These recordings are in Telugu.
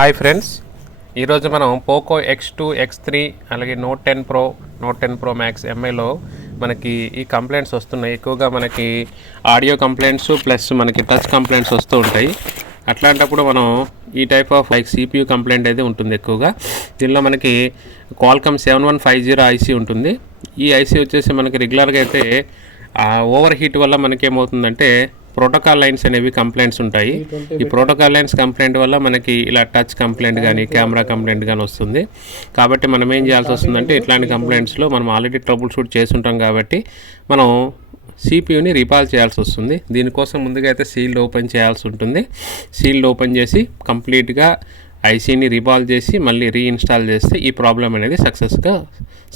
హాయ్ ఫ్రెండ్స్, ఈరోజు మనం పోకో X2 X3 అలాగే నోట్ 10 ప్రో మ్యాక్స్ ఎంఐలో మనకి ఈ కంప్లైంట్స్ వస్తున్నాయి. ఎక్కువగా మనకి ఆడియో కంప్లైంట్స్ ప్లస్ మనకి టచ్ కంప్లైంట్స్ వస్తూ ఉంటాయి. అట్లాంటప్పుడు మనం ఈ టైప్ ఆఫ్ CPU కంప్లైంట్ అయితే ఉంటుంది ఎక్కువగా. దీనిలో మనకి క్వాల్కమ్ 7150 ఐసీ ఉంటుంది. ఈ ఐసీ వచ్చేసి మనకి రెగ్యులర్గా అయితే ఓవర్ హీట్ వల్ల మనకేమవుతుందంటే ప్రోటోకాల్ లైన్స్ అనేవి కంప్లైంట్స్ ఉంటాయి. ఈ ప్రోటోకాల్ లైన్స్ కంప్లైంట్ వల్ల మనకి ఇలా టచ్ కంప్లైంట్ కానీ కెమెరా కంప్లైంట్ కానీ వస్తుంది. కాబట్టి మనం ఏం చేయాల్సి వస్తుందంటే ఇట్లాంటి కంప్లైంట్స్లో మనం ఆల్రెడీ ట్రబుల్ షూట్ చేస్తుంటాం కాబట్టి మనం CPUని రీపాల్ చేయాల్సి వస్తుంది. దీనికోసం ముందుగా అయితే సీల్డ్ ఓపెన్ చేయాల్సి ఉంటుంది. సీల్డ్ ఓపెన్ చేసి కంప్లీట్గా ఐసీని రీబాల్ చేసి మళ్ళీ రీఇన్స్టాల్ చేస్తే ఈ ప్రాబ్లం అనేది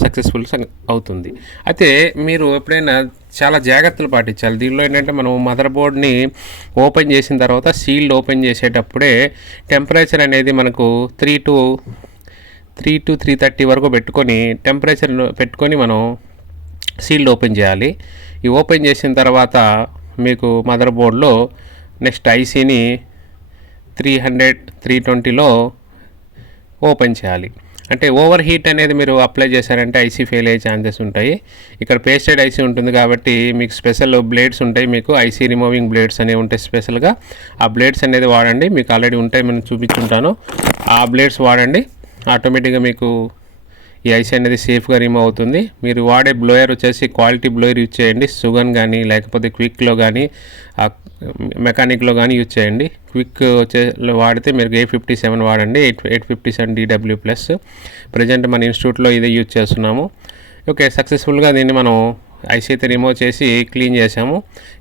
సక్సెస్ఫుల్ అవుతుంది. అయితే మీరు ఎప్పుడైనా చాలా జాగ్రత్తలు పాటించాలి. దీనిలో ఏంటంటే మనం మదర్ బోర్డ్ని ఓపెన్ చేసిన తర్వాత సీల్డ్ ఓపెన్ చేసేటప్పుడే టెంపరేచర్ అనేది మనకు 3 to 330 వరకు పెట్టుకొని టెంపరేచర్ పెట్టుకొని మనం సీల్డ్ ఓపెన్ చేయాలి. ఈ ఓపెన్ చేసిన తర్వాత మీకు మదర్ బోర్డ్లో నెక్స్ట్ ఐసీని 320లో ఓపెన్ చేయాలి. అంటే ఓవర్ హీట్ అనేది మీరు అప్లై చేశారంటే ఐసీ ఫెయిల్ అయ్యే ఛాన్సెస్ ఉంటాయి. ఇక్కడ పేస్టెడ్ ఐసీ ఉంటుంది కాబట్టి మీకు స్పెషల్ బ్లేడ్స్ ఉంటాయి. మీకు ఐసీ రిమూవింగ్ బ్లేడ్స్ అనేవి ఉంటాయి స్పెషల్గా. ఆ బ్లేడ్స్ అనేది వాడండి. మీకు ఆల్రెడీ ఉంటాయి, నేను చూపించుంటాను. ఆ బ్లేడ్స్ వాడండి. ఆటోమేటిక్గా మీకు ఈ ఐసీ అనేది సేఫ్గా రిమూవ్ అవుతుంది. మీరు వాడే బ్లోయర్ వచ్చేసి క్వాలిటీ బ్లోయర్ యూజ్ చేయండి. సుగన్ కానీ లేకపోతే క్విక్లో కానీ మెకానిక్లో కానీ యూజ్ చేయండి. క్విక్ వాడితే మీరు A57 వాడండి. 857 DW+. ప్రజెంట్ మన ఇన్స్టిట్యూట్లో ఇదే యూజ్ చేస్తున్నాము. ఓకే, సక్సెస్ఫుల్గా దీన్ని మనం ఐసీ అయితే రిమూవ్ చేసి క్లీన్ చేసాము.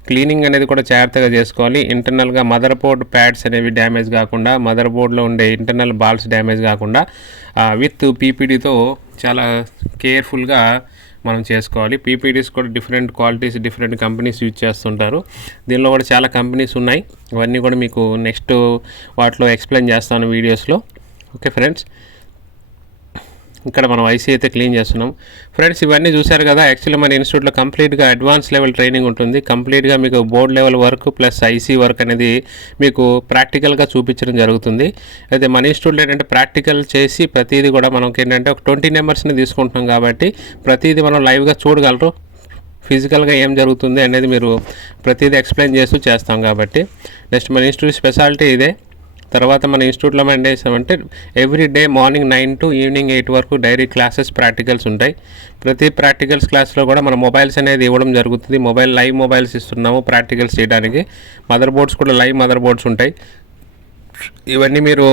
క్లీనింగ్ అనేది కూడా జాగ్రత్తగా చేసుకోవాలి. ఇంటర్నల్గా మదర్ బోర్డ్ ప్యాడ్స్ అనేవి డ్యామేజ్ కాకుండా, మదర్ బోర్డ్లో ఉండే ఇంటర్నల్ బాల్స్ డ్యామేజ్ కాకుండా విత్ పీపీడీతో చాలా కేర్ఫుల్గా మనం చేసుకోవాలి. పీపీడీస్ కూడా different qualities, different companies use చేస్తుంటారు. దీనిలో కూడా చాలా కంపెనీస్ ఉన్నాయి. ఇవన్నీ కూడా మీకు నెక్స్ట్ వాటిలో ఎక్స్ప్లెయిన్ చేస్తాను వీడియోస్లో. ఓకే ఫ్రెండ్స్, ఇక్కడ మనం ఐసీ అయితే క్లీన్ చేస్తున్నాం. ఫ్రెండ్స్, ఇవన్నీ చూశారు కదా. యాక్చువల్లీ మన ఇన్స్టిట్యూట్లో కంప్లీట్గా అడ్వాన్స్ లెవెల్ ట్రైనింగ్ ఉంటుంది. కంప్లీట్గా మీకు board level work plus IC work అనేది మీకు ప్రాక్టికల్గా చూపించడం జరుగుతుంది. అయితే మన ఇన్స్టిట్యూట్లో ఏంటంటే ప్రాక్టికల్ చేసి ప్రతిదీ కూడా మనకి ఏంటంటే ఒక 20 నెంబర్స్ని తీసుకుంటున్నాం కాబట్టి ప్రతిదీ మనం లైవ్గా చూడగలరు. ఫిజికల్గా ఏం జరుగుతుంది అనేది మీరు ప్రతిదీ ఎక్స్ప్లెయిన్ చేస్తూ చేస్తాం కాబట్టి. నెక్స్ట్ మన ఇన్స్టిట్యూట్ స్పెషాలిటీ ఇదే. తర్వాత మన ఇన్స్టిట్యూట్లో మనం ఏం చేసామంటే every day morning 9 to evening 8 వరకు డైరీ క్లాసెస్ ప్రాక్టికల్స్ ఉంటాయి. ప్రతి ప్రాక్టికల్స్ క్లాస్లో కూడా మన మొబైల్స్ అనేది ఇవ్వడం జరుగుతుంది. లైవ్ మొబైల్స్ ఇస్తున్నాము ప్రాక్టికల్స్ చేయడానికి. మదర్ బోర్డ్స్ కూడా లైవ్ మదర్ బోర్డ్స్ ఉంటాయి. ఇవన్నీ మీరు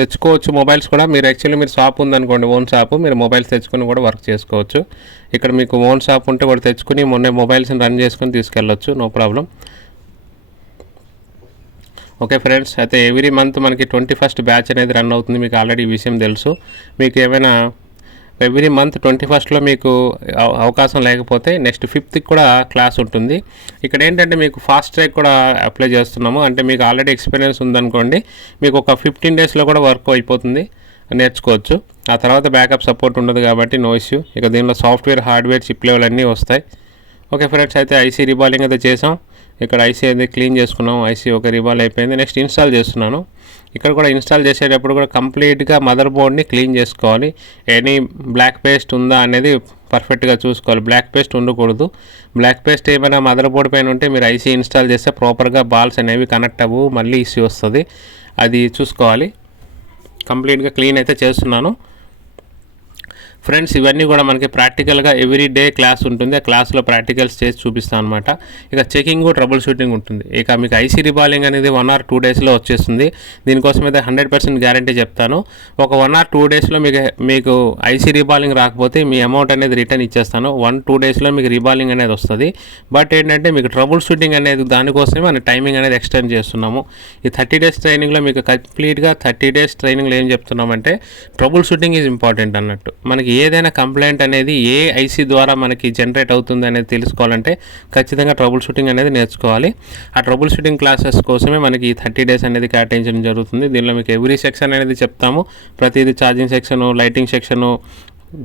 తెచ్చుకోవచ్చు. మొబైల్స్ కూడా మీరు యాక్చువల్లీ షాప్ ఉందనుకోండి, ఓన్ షాపు, మీరు మొబైల్స్ తెచ్చుకొని కూడా వర్క్ చేసుకోవచ్చు. ఇక్కడ మీకు ఓన్ షాప్ ఉంటే కూడా తెచ్చుకొని మొబైల్స్ని రన్ చేసుకొని తీసుకెళ్ళొచ్చు, నో ప్రాబ్లం. ఓకే ఫ్రెండ్స్, అయితే ఎవ్రీ మంత్ మనకి 21st బ్యాచ్ అనేది రన్ అవుతుంది. మీకు ఆల్రెడీ ఈ విషయం తెలుసు. మీకు ఏమైనా ఎవ్రీ మంత్ 21స్ట్లో మీకు అవకాశం లేకపోతే నెక్స్ట్ 5th కూడా క్లాస్ ఉంటుంది. ఇక్కడ ఏంటంటే మీకు ఫాస్ట్ ట్రాక్ కూడా అప్లై చేస్తున్నాము. అంటే మీకు ఆల్రెడీ ఎక్స్పీరియన్స్ ఉందనుకోండి, మీకు ఒక 15 డేస్లో కూడా వర్క్ అయిపోతుంది, నేర్చుకోవచ్చు. ఆ తర్వాత బ్యాకప్ సపోర్ట్ ఉండదు కాబట్టి నో ఇష్యూ. ఇక దీనిలో సాఫ్ట్వేర్, హార్డ్వేర్, చిప్ లెవెల్ అన్నీ వస్తాయి. ఓకే ఫ్రెండ్స్, అయితే ఐసీ రీబాలింగ్ అయితే చేసాం. ఇక్కడ ఐసీ అయితే క్లీన్ చేసుకున్నాం. ఐసీ ఒక రీబాల్ అయిపోయింది. నెక్స్ట్ ఇన్స్టాల్ చేస్తున్నాను. ఇక్కడ కూడా ఇన్స్టాల్ చేసేటప్పుడు కూడా కంప్లీట్గా మదర్ బోర్డ్ని క్లీన్ చేసుకోవాలి. ఎనీ బ్లాక్ పేస్ట్ ఉందా అనేది పర్ఫెక్ట్గా చూసుకోవాలి. బ్లాక్ పేస్ట్ ఉండకూడదు. బ్లాక్ పేస్ట్ ఏమైనా మదర్ బోర్డ్ పైన ఉంటే మీరు ఐసీ ఇన్స్టాల్ చేస్తే ప్రాపర్గా బాల్స్ అనేవి కనెక్ట్ అవ్వు, మళ్ళీ ఇష్యూ వస్తుంది. అది చూసుకోవాలి. కంప్లీట్గా క్లీన్ అయితే చేస్తున్నాను. ఫ్రెండ్స్, ఇవన్నీ కూడా మనకి ప్రాక్టికల్గా ఎవ్రీ డే క్లాస్ ఉంటుంది. ఆ క్లాస్లో ప్రాక్టికల్స్ చేసి చూపిస్తాను అనమాట. ఇక చెకింగ్, ట్రబుల్ షూటింగ్ ఉంటుంది. ఇక మీకు ఐసీ రీబాలింగ్ అనేది 1 or 2 డేస్లో వచ్చేస్తుంది. దీనికోసం అయితే 100% గ్యారంటీ చెప్తాను. ఒక 1 or 2 డేస్లో మీకు ఐసీ రీబాలింగ్ రాకపోతే మీ అమౌంట్ అనేది రిటర్న్ ఇచ్చేస్తాను. 1-2 డేస్లో మీకు రీబాలింగ్ అనేది వస్తుంది. బట్ ఏంటంటే మీకు ట్రబుల్ షూటింగ్ అనేది దానికోసమే మన టైమింగ్ అనేది ఎక్స్టెండ్ చేస్తున్నాము. ఈ 30 డేస్ ట్రైనింగ్లో మీకు కంప్లీట్గా 30 డేస్ ట్రైనింగ్లో ఏం చెప్తున్నామంటే ట్రబుల్ షూటింగ్ ఈజ్ ఇంపార్టెంట్ అన్నట్టు. మనకి ఏదైనా కంప్లైంట్ అనేది ఏ ఐసీ ద్వారా మనకి జనరేట్ అవుతుంది అనేది తెలుసుకోవాలంటే ఖచ్చితంగా ట్రబుల్ షూటింగ్ అనేది నేర్చుకోవాలి. ఆ ట్రబుల్ షూటింగ్ క్లాసెస్ కోసమే మనకి 30 డేస్ అనేది కేటాయించడం జరుగుతుంది. దీనిలో మీకు ఎవ్రీ సెక్షన్ అనేది చెప్తాము. ప్రతిదీ charging section, lighting section,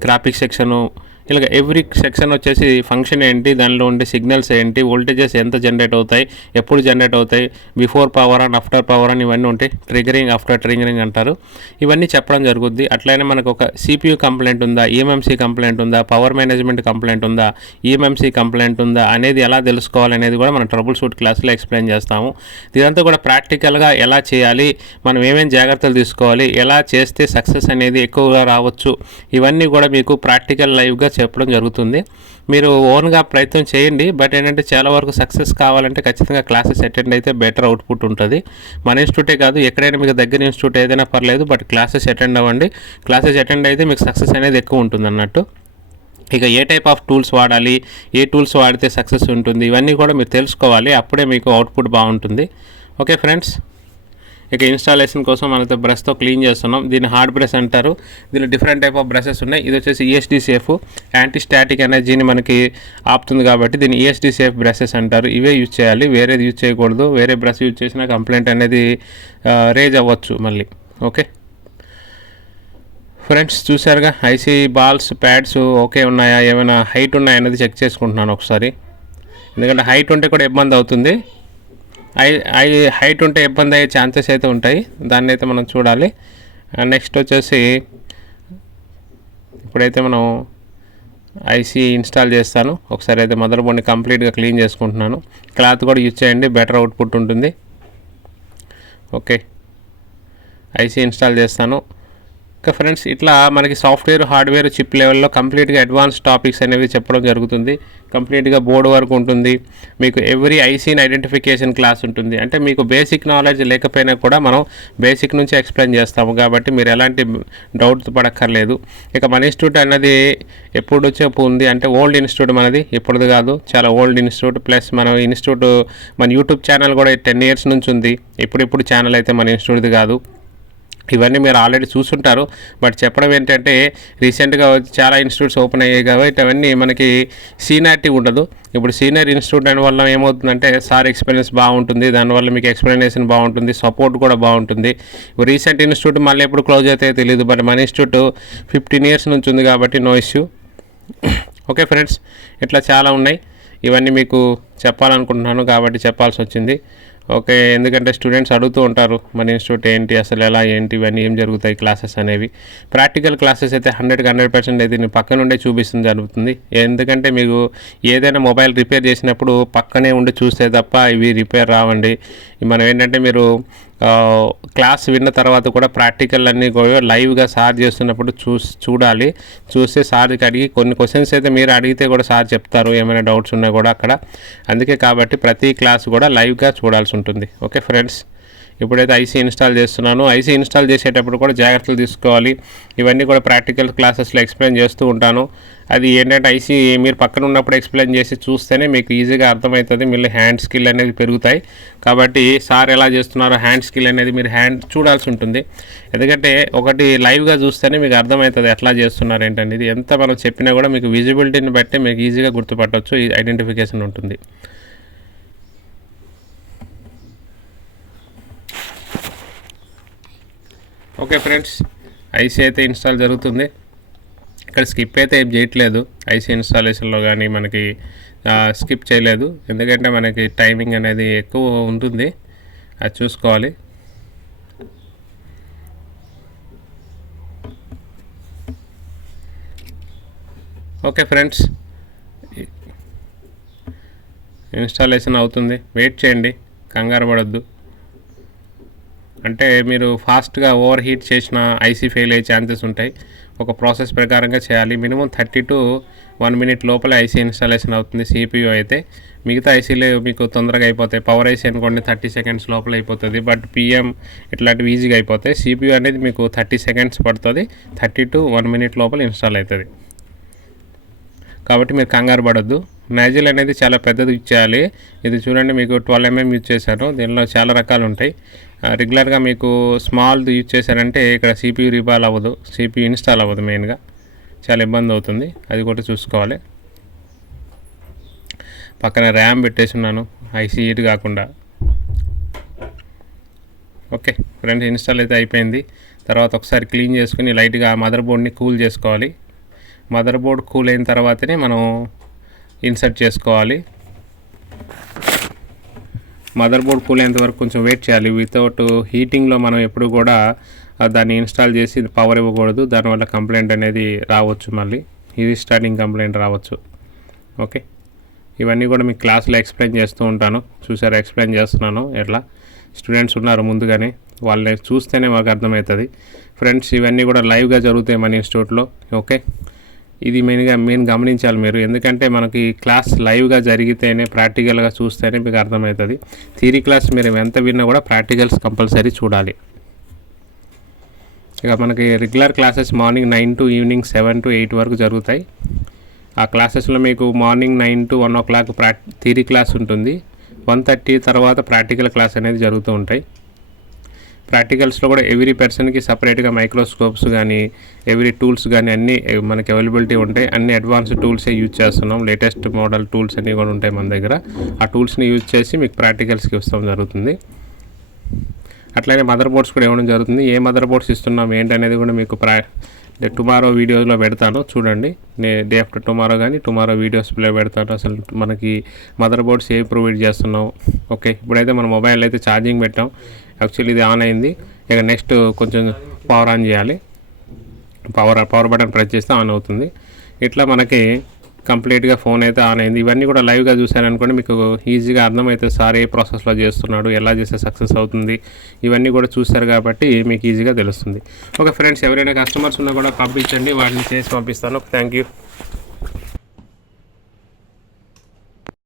graphics section, ఇలాగ ఎవ్రీ సెక్షన్ వచ్చేసి ఫంక్షన్ ఏంటి, దానిలో ఉండే సిగ్నల్స్ ఏంటి, వోల్టేజెస్ ఎంత జనరేట్ అవుతాయి, ఎప్పుడు జనరేట్ అవుతాయి, before power and after power అని ఇవన్నీ ఉంటాయి. ట్రిగరింగ్, ఆఫ్టర్ ట్రిగరింగ్ అంటారు. ఇవన్నీ చెప్పడం జరుగుద్ది. అట్లనే మనకు ఒక CPU కంప్లైంట్ ఉందా, EMMC కంప్లైంట్ ఉందా, పవర్ మేనేజ్మెంట్ కంప్లైంట్ ఉందా, EMMC కంప్లైంట్ ఉందా అనేది ఎలా తెలుసుకోవాలనేది కూడా మనం ట్రబుల్ షూట్ క్లాస్లో ఎక్స్ప్లెయిన్ చేస్తాము. ఇదంతా కూడా ప్రాక్టికల్గా ఎలా చేయాలి, మనం ఏమేమి జాగ్రత్తలు తీసుకోవాలి, ఎలా చేస్తే సక్సెస్ అనేది ఎక్కువగా రావచ్చు, ఇవన్నీ కూడా మీకు ప్రాక్టికల్ లైవ్గా చెప్పడం జరుగుతుంది. మీరు ఓన్గా ప్రయత్నం చేయండి. బట్ ఏంటంటే చాలా వరకు సక్సెస్ కావాలంటే ఖచ్చితంగా క్లాసెస్ అటెండ్ అయితే బెటర్ అవుట్పుట్ ఉంటుంది. మన ఇన్స్టిట్యూటే కాదు, ఎక్కడైనా మీకు దగ్గర ఇన్స్టిట్యూట్ ఏదైనా పర్లేదు, బట్ క్లాసెస్ అటెండ్ అవ్వండి. క్లాసెస్ అటెండ్ అయితే మీకు సక్సెస్ అనేది ఎక్కువ ఉంటుంది అన్నట్టు. ఇక ఏ టైప్ ఆఫ్ టూల్స్ వాడాలి, ఏ టూల్స్ వాడితే సక్సెస్ ఉంటుంది, ఇవన్నీ కూడా మీరు తెలుసుకోవాలి. అప్పుడే మీకు అవుట్పుట్ బాగుంటుంది. ఓకే ఫ్రెండ్స్, ఇక ఇన్స్టాలేషన్ కోసం మనతో బ్రష్తో క్లీన్ చేస్తున్నాం. దీన్ని హార్డ్ బ్రష్ అంటారు. దీనిలో డిఫరెంట్ టైప్ ఆఫ్ బ్రషెస్ ఉన్నాయి. ఇది వచ్చేసి ESD సేఫ్, యాంటీ స్టాటిక్ ఎనర్జీని మనకి ఆపుతుంది కాబట్టి దీన్ని ESD సేఫ్ బ్రషెస్ అంటారు. ఇవే యూజ్ చేయాలి, వేరేది యూజ్ చేయకూడదు. వేరే బ్రష్ యూజ్ చేసినా కంప్లైంట్ అనేది రేజ్ అవ్వచ్చు మళ్ళీ. ఓకే ఫ్రెండ్స్, చూసారుగా ఐసీ బాల్స్, ప్యాడ్స్ ఓకే ఉన్నాయా, ఏమైనా హైట్ ఉన్నాయా అనేది చెక్ చేసుకుంటున్నాను ఒకసారి. ఎందుకంటే హైట్ ఉంటే కూడా ఇబ్బంది అవుతుంది. హైట్ ఉంటే ఇబ్బంది అయ్యే ఛాన్సెస్ అయితే ఉంటాయి, దాన్ని అయితే మనం చూడాలి. నెక్స్ట్ వచ్చేసి ఇప్పుడైతే మనం ఐసీ ఇన్స్టాల్ చేస్తాను. ఒకసారి అయితే మదర్ బోర్డ్ని కంప్లీట్గా క్లీన్ చేసుకుంటున్నాను. క్లాత్ కూడా యూజ్ చేయండి, బెటర్ అవుట్పుట్ ఉంటుంది. ఓకే, ఐసీ ఇన్స్టాల్ చేస్తాను. ఓకే ఫ్రెండ్స్, ఇట్లా మనకి సాఫ్ట్వేర్, హార్డ్వేర్, చిప్ లెవెల్లో కంప్లీట్గా అడ్వాన్స్ టాపిక్స్ అనేవి చెప్పడం జరుగుతుంది. కంప్లీట్గా బోర్డు వరకు ఉంటుంది. మీకు ఎవ్రీ ఐసీని ఐడెంటిఫికేషన్ క్లాస్ ఉంటుంది. అంటే మీకు బేసిక్ నాలెడ్జ్ లేకపోయినా కూడా మనం బేసిక్ నుంచి ఎక్స్ప్లెయిన్ చేస్తాము కాబట్టి మీరు ఎలాంటి డౌట్ పడక్కర్లేదు. ఇక మన ఇన్స్టిట్యూట్ అన్నది ఎప్పుడు చెప్పు ఉంది అంటే ఓల్డ్ ఇన్స్టిట్యూట్ మనది, ఎప్పుడుది కాదు, చాలా ఓల్డ్ ఇన్స్టిట్యూట్. ప్లస్ మన ఇన్స్టిట్యూట్, మన యూట్యూబ్ ఛానల్ కూడా 10 years నుంచి ఉంది. ఇప్పుడు ఛానల్ అయితే మన ఇన్స్టిట్యూట్ది కాదు. ఇవన్నీ మీరు ఆల్రెడీ చూసుంటారు. బట్ చెప్పడం ఏంటంటే రీసెంట్గా చాలా ఇన్స్టిట్యూట్స్ ఓపెన్ అయ్యాయి కాబట్టి అవన్నీ మనకి సీనియారిటీ ఉండదు. ఇప్పుడు సీనియర్ ఇన్స్టిట్యూట్ అని వల్ల ఏమవుతుందంటే సార్ ఎక్స్పీరియన్స్ బాగుంటుంది, దానివల్ల మీకు ఎక్స్ప్లెనేషన్ బాగుంటుంది, సపోర్ట్ కూడా బాగుంటుంది. రీసెంట్ ఇన్స్టిట్యూట్ మళ్ళీ ఎప్పుడు క్లోజ్ అవుతాయో తెలియదు. బట్ మన ఇన్స్టిట్యూట్ 15 years నుంచి ఉంది కాబట్టి నో ఇష్యూ. ఓకే ఫ్రెండ్స్, ఇట్లా చాలా ఉన్నాయి. ఇవన్నీ మీకు చెప్పాలనుకుంటున్నాను కాబట్టి చెప్పాల్సి వచ్చింది. ఓకే, ఎందుకంటే స్టూడెంట్స్ అడుగుతూ ఉంటారు మన ఇన్స్టిట్యూట్ ఏంటి, అసలు ఎలా ఏంటి, ఇవన్నీ ఏం జరుగుతాయి క్లాసెస్ అనేవి. ప్రాక్టికల్ క్లాసెస్ అయితే 100% అయితే నేను పక్క నుండే చూపిస్తుంది జరుగుతుంది. ఎందుకంటే మీకు ఏదైనా మొబైల్ రిపేర్ చేసినప్పుడు పక్కనే ఉండి చూస్తే తప్ప ఇవి రిపేర్ రావండి. మనం ఏంటంటే మీరు క్లాస్ విన్న తర్వాత కూడా ప్రాక్టికల్ అన్నీ కూడా లైవ్గా సార్ చేస్తున్నప్పుడు చూడాలి. చూస్తే సార్కి అడిగి కొన్ని క్వశ్చన్స్ అయితే మీరు అడిగితే కూడా సార్ చెప్తారు, ఏమైనా డౌట్స్ ఉన్నా కూడా అక్కడ. అందుకే కాబట్టి ప్రతి క్లాస్ కూడా లైవ్గా చూడాల్సి ఉంటుంది. ఓకే ఫ్రెండ్స్, ఇప్పుడైతే ఐసీ ఇన్స్టాల్ చేస్తున్నాను. ఐసీ ఇన్స్టాల్ చేసేటప్పుడు కూడా జాగ్రత్తలు తీసుకోవాలి. ఇవన్నీ కూడా ప్రాక్టికల్ క్లాసెస్లో ఎక్స్ప్లెయిన్ చేస్తూ ఉంటాను. అది ఏంటంటే ఐసీ మీరు పక్కన ఉన్నప్పుడు ఎక్స్ప్లెయిన్ చేసి చూస్తేనే మీకు ఈజీగా అర్థమవుతుంది. మళ్ళీ హ్యాండ్ స్కిల్ అనేది పెరుగుతాయి. కాబట్టి సార్ ఎలా చేస్తున్నారో హ్యాండ్ స్కిల్ అనేది మీరు చూడాల్సి ఉంటుంది. ఎందుకంటే ఒకటి లైవ్గా చూస్తేనే మీకు అర్థమవుతుంది ఎట్లా చేస్తున్నారు ఏంటనేది. ఎంత మనం చెప్పినా కూడా మీకు విజిబిలిటీని బట్టి మీకు ఈజీగా గుర్తుపట్టవచ్చు, ఐడెంటిఫికేషన్ ఉంటుంది. ఓకే ఫ్రెండ్స్, ఐసీ అయితే ఇన్స్టాల్ జరుగుతుంది. ఇక్కడ స్కిప్ అయితే ఏం చేయట్లేదు. ఐసీ ఇన్స్టాలేషన్లో కానీ మనకి స్కిప్ చేయలేదు, ఎందుకంటే మనకి టైమింగ్ అనేది ఎక్కువ ఉంటుంది, అది చూసుకోవాలి. ఓకే ఫ్రెండ్స్, ఇన్స్టాలేషన్ అవుతుంది, వెయిట్ చేయండి, కంగారు పడొద్దు. అంటే మీరు ఫాస్ట్గా ఓవర్ హీట్ చేసిన ఐసీ ఫెయిల్ అయ్యే ఛాన్సెస్ ఉంటాయి. ఒక ప్రాసెస్ ప్రకారంగా చేయాలి. మినిమం 30 to 1 minute లోపల ఐసీ ఇన్స్టాలేషన్ అవుతుంది. CPU అయితే మిగతా ఐసీలు మీకు తొందరగా అయిపోతాయి. పవర్ ఐసీ అనుకోండి 30 seconds లోపల అయిపోతుంది. బట్ PM ఇట్లాంటివి ఈజీగా అయిపోతాయి. CPU అనేది మీకు 30 seconds పడుతుంది. 30 to 1 minute లోపల ఇన్స్టాల్ అవుతుంది. కాబట్టి మీరు కంగారు పడొద్దు. మ్యాజిల్ అనేది చాలా పెద్దది యూజ్ చేయాలి. ఇది చూడండి, మీకు 12 mm యూజ్ చేశాను. దీనిలో చాలా రకాలు ఉంటాయి. రెగ్యులర్గా మీకు స్మాల్ది యూజ్ చేశారంటే ఇక్కడ CPU రీబాల్ అవ్వదు, CPU ఇన్స్టాల్ అవ్వదు. మెయిన్గా చాలా ఇబ్బంది అవుతుంది, అది కూడా చూసుకోవాలి. పక్కన ర్యామ్ పెట్టేసి ఉన్నాను, ఐసీ హీట్ కాకుండా. ఓకే ఫ్రెండ్స్, ఇన్స్టాల్ అయితే అయిపోయింది. తర్వాత ఒకసారి క్లీన్ చేసుకుని లైట్గా మదర్ బోర్డ్ని కూల్ చేసుకోవాలి. మదర్ బోర్డ్ కూల్ అయిన తర్వాతనే మనం ఇన్సర్ట్ చేసుకోవాలి. మదర్ బోర్డ్ కూల్ అయ్యేంత వరకు కొంచెం వెయిట్ చేయాలి. వితౌట్ హీటింగ్లో మనం ఎప్పుడు కూడా దాన్ని ఇన్స్టాల్ చేసి పవర్ ఇవ్వకూడదు. దానివల్ల కంప్లైంట్ అనేది రావచ్చు, మళ్ళీ ఇది స్టార్టింగ్ కంప్లైంట్ రావచ్చు. ఓకే, ఇవన్నీ కూడా మీకు క్లాస్లో ఎక్స్ప్లెయిన్ చేస్తూ ఉంటాను. చూసారా, ఎక్స్ప్లెయిన్ చేస్తున్నాను. ఎట్లా స్టూడెంట్స్ ఉన్నారు ముందుగానే, వాళ్ళని చూస్తేనే మాకు అర్థమవుతుంది. ఫ్రెండ్స్, ఇవన్నీ కూడా లైవ్గా జరుగుతాయి మన ఇన్స్టిట్యూట్లో. ఓకే, ఇది మెయిన్ గమనించాలి మీరు, ఎందుకంటే మనకి క్లాస్ లైవ్గా జరిగితేనే, ప్రాక్టికల్గా చూస్తేనే మీకు అర్థమవుతుంది. థియరీ క్లాస్ మీరు ఎంత విన్నా కూడా ప్రాక్టికల్స్ కంపల్సరీ చూడాలి. ఇక మనకి regular classes morning 9 to evening 7 to 8 వరకు జరుగుతాయి. ఆ క్లాసెస్లో మీకు morning 9 to 1 o'clock theory class ఉంటుంది. 1:30 తర్వాత ప్రాక్టికల్ క్లాస్ అనేది జరుగుతూ ఉంటాయి. ప్రాక్టికల్స్లో కూడా ఎవ్రీ పర్సన్కి సపరేట్గా మైక్రోస్కోప్స్ కానీ, ఎవ్రీ టూల్స్ కానీ అన్నీ మనకి అవైలబిలిటీ ఉంటాయి. అన్ని అడ్వాన్స్డ్ టూల్సే యూజ్ చేస్తున్నాం. లేటెస్ట్ మోడల్ టూల్స్ అన్నీ కూడా ఉంటాయి మన దగ్గర. ఆ టూల్స్ని యూజ్ చేసి మీకు ప్రాక్టికల్స్కి ఇస్తాం జరుగుతుంది. అట్లనే మదర్ బోర్డ్స్ కూడా ఇవ్వడం జరుగుతుంది. ఏ మదర్ బోర్డ్స్ ఇస్తున్నాం ఏంటనేది కూడా మీకు టుమారో వీడియోలో పెడతాను, చూడండి. డే ఆఫ్టర్ టుమారో కానీ టుమారో వీడియోస్లో పెడతాను. అసలు మనకి మదర్ బోర్డ్స్ ఏ ప్రొవైడ్ చేస్తున్నాం. ఓకే, ఇప్పుడైతే మన మొబైల్ అయితే ఛార్జింగ్ పెట్టాం. యాక్చువల్లీ ఇది ఆన్ అయింది. ఇక నెక్స్ట్ కొంచెం పవర్ ఆన్ చేయాలి. పవర్ బటన్ ప్రెస్ చేస్తే ఆన్ అవుతుంది. ఇట్లా మనకి కంప్లీట్గా ఫోన్ అయితే ఆన్ అయింది. ఇవన్నీ కూడా లైవ్గా చూశారనుకోండి మీకు ఈజీగా అర్థమవుతుంది. సార్ ఏ ప్రాసెస్లో చేస్తున్నాడు, ఎలా చేస్తే సక్సెస్ అవుతుంది, ఇవన్నీ కూడా చూస్తారు కాబట్టి మీకు ఈజీగా తెలుస్తుంది. ఓకే ఫ్రెండ్స్, ఎవరైనా కస్టమర్స్ ఉన్నా కూడా పంపించండి, వాటిని చేసి పంపిస్తాను. Thank you.